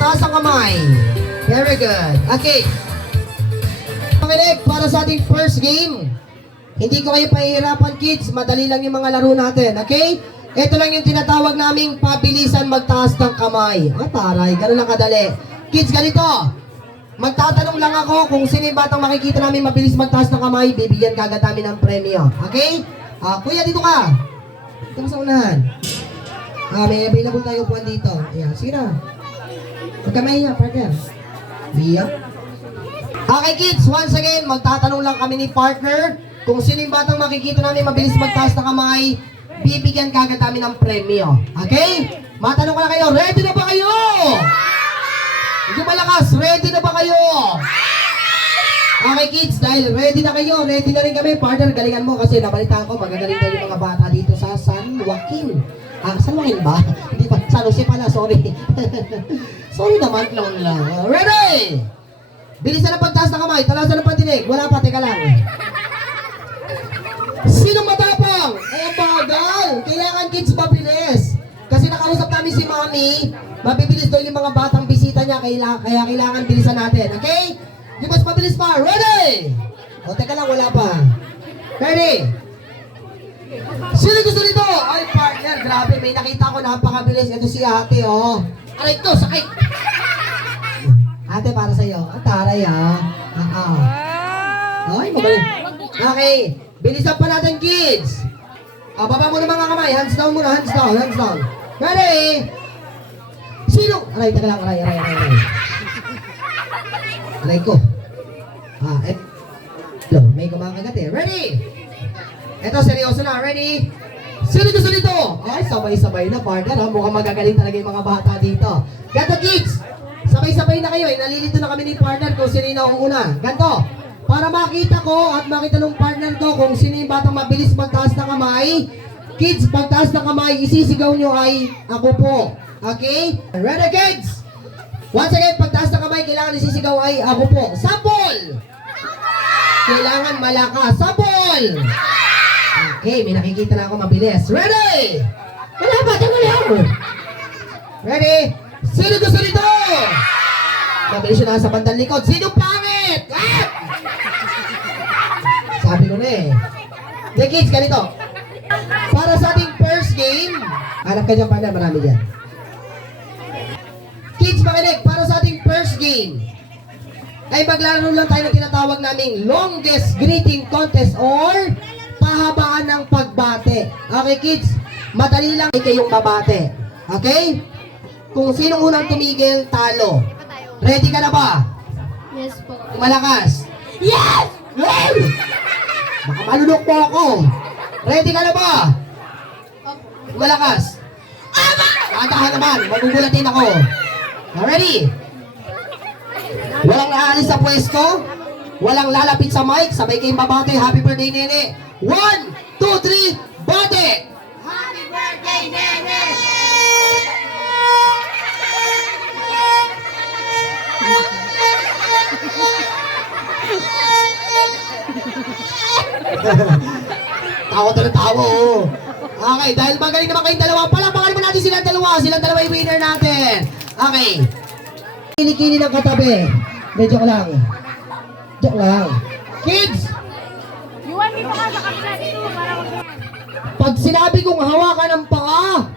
mataas ang kamay. Very good. Okay. Pakinig para sa ating first game. Hindi ko kayo pahihirapan, kids. Madali lang yung mga laro natin. Okay? Ito lang yung tinatawag naming pabilisan magtaas ng kamay. Taray. Ganun lang kadali. Kids, ganito. Magtatanong lang ako kung sino yung batang makikita namin mabilis magtaas ng kamay, bibigyan kagad namin ng premyo. Okay? Kuya, dito ka. Dito ka sa unahan. May available tayo upuan dito. Ayan, sige na. Huwag ka mahiya, partner. Biya. Okay, kids, once again, magtatanong lang kami ni partner kung sino yung batang makikita namin mabilis magtaas ng kamay, bibigyan kagad namin ng premyo. Okay? Matanong ko na kayo, ready na ba kayo? Hindi malakas, ready na ba kayo? Okay, kids, dahil ready na kayo, ready na rin kami. Partner, galingan mo kasi nabalitaan ko, magagaling daw yung mga bata dito sa San Joaquin. San Joaquin ba? Hindi pa, San Jose pala, sorry. Sorry naman, lang lang. Ready? Bilisan na pagtaas ng kamay, talasan ng pantinig. Wala pa, teka lang. Sinong matapang? Ay, ang bagal. Kailangan kids mabilis. Kasi nakausap namin si Mami, mabibilis daw yung mga batang bisita niya, kaya kailangan bilisan natin. Okay? Di mas mabilis pa. Ready? O, teka lang, wala pa. Ready? Sino gusto nito? Ay, partner, grabe. May nakita ko, napakabilis. Ito si ate, oh. Aray ko, sakit. Ate, para sa'yo. Taray, Ay, magaling. Okay. Bilisan pa natin, kids. Baba mo na mga kamay. Hands down muna, hands down, hands down. Ready? Sino? Aray, teka lang, aray. Aray ko. May kumakagat eh. Ready? Eto, seryoso na. Ready? Sino gusto nito? Ay, sabay-sabay na, partner. Mukhang magagaling talaga yung mga bata dito. Ganto, kids. Sabay-sabay na kayo. Nalilito na kami ni partner kung sino yung nauuna. Ganto. Para makita ko at makita ng partner ko kung sino yung batang mabilis magtaas ng kamay. Kids, pagtaas ng kamay, isisigaw nyo ay ako po. Okay? Ready, kids? Once again, pagtaas ng kamay, kailangan isisigaw ay ako po. Sample! Kailangan malakas. Sample! Okay, may nakikita na ako mabilis. Ready? Wala ba? Tama lang. Ready? Sino gusto nito? Mabilis yun nasa bandang likod. Sino pangit? Sabi ko na eh. Okay, kids, ganito. Para sa ating first game, hanap ka dyan, partner, marami dyan. Kids, makinig, para sa ating first game, ay maglalaro lang tayo ng tinatawag naming longest greeting contest or pahabaan ng pagbate. Okay, kids, madali lang kayong babate. Okay? Kung sinong unang tumigil, talo. Ready ka na ba? Yes po. Malakas. Yes! Hey! Baka malunok po ako. Ready ka na ba? Malakas. Tahan naman. Magugulatin ako. Ready? Walang aalis sa pwesto. Walang lalapit sa mic. Sabay kayong babate. Happy birthday, nene. 1, 2, 3, bate! Happy birthday, Nene! Tawa na tawa, oh. Okay, dahil magaling naman kayong dalawa, palapakan naman natin silang dalawa. Silang dalawa yung winner natin. Okay. Kili-kili ng katabi. Hindi, joke lang. Joke lang. Kids! Iwan mo ka sa kapila dito para Pag sinabi kong hawakan ng paa,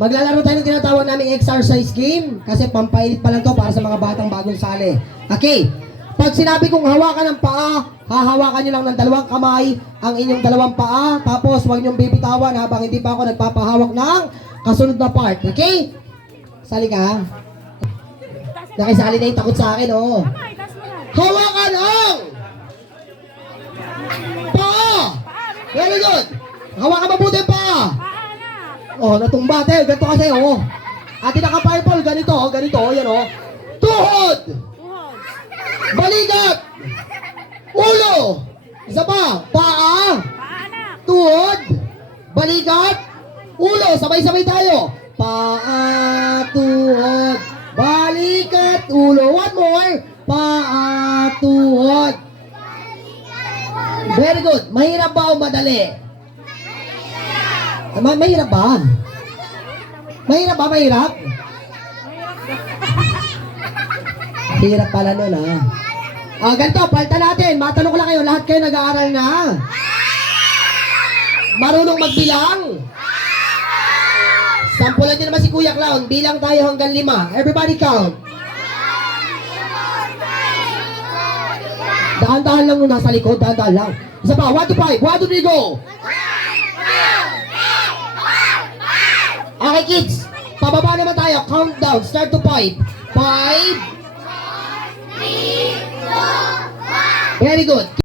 maglalaro tayo ng tinatawag naming exercise game. Kasi pampailit pa lang to para sa mga batang bagong sali. Okay. Pag sinabi kong hawakan ng paa, hahawakan nyo lang ng dalawang kamay ang inyong dalawang paa. Tapos huwag nyong bibitawan habang hindi pa ako nagpapahawak ng kasunod na part. Okay? Sali ka. Nakisali na yung takot sa akin, oh. Hawakan ang paa! Very good! Hawakan mabuti pa! Oh, natumba tayo. Ganito kasi, oh. Ate naka-purple. Ganito, oh. Ganito, oh. Yan, oh. Tuhod! Balikat! Ulo! Isa pa. Paa! Tuhod! Balikat! Ulo! Sabay-sabay tayo. Paa, tuhod, balikat, ulo. One more. Paa, tuhod. Very good. Mahirap ba o madali? Mahirap ba? Mahirap ba? Mahirap? Hirap pala nun, ha? Ganito, palta natin. Matanong ko lang kayo, lahat kayo nag-aaral na? Marunong magbilang? Sampulan niyo naman si Kuya Clown. Bilang tayo hanggang 5. Everybody count. Dahan-dahan lang muna sa likod. Dahan-dahan lang. Isa pa. 1 to 5. 1 to 3, go! Okay, kids. Pababa naman tayo. Countdown. Start to 5. 5. Very good.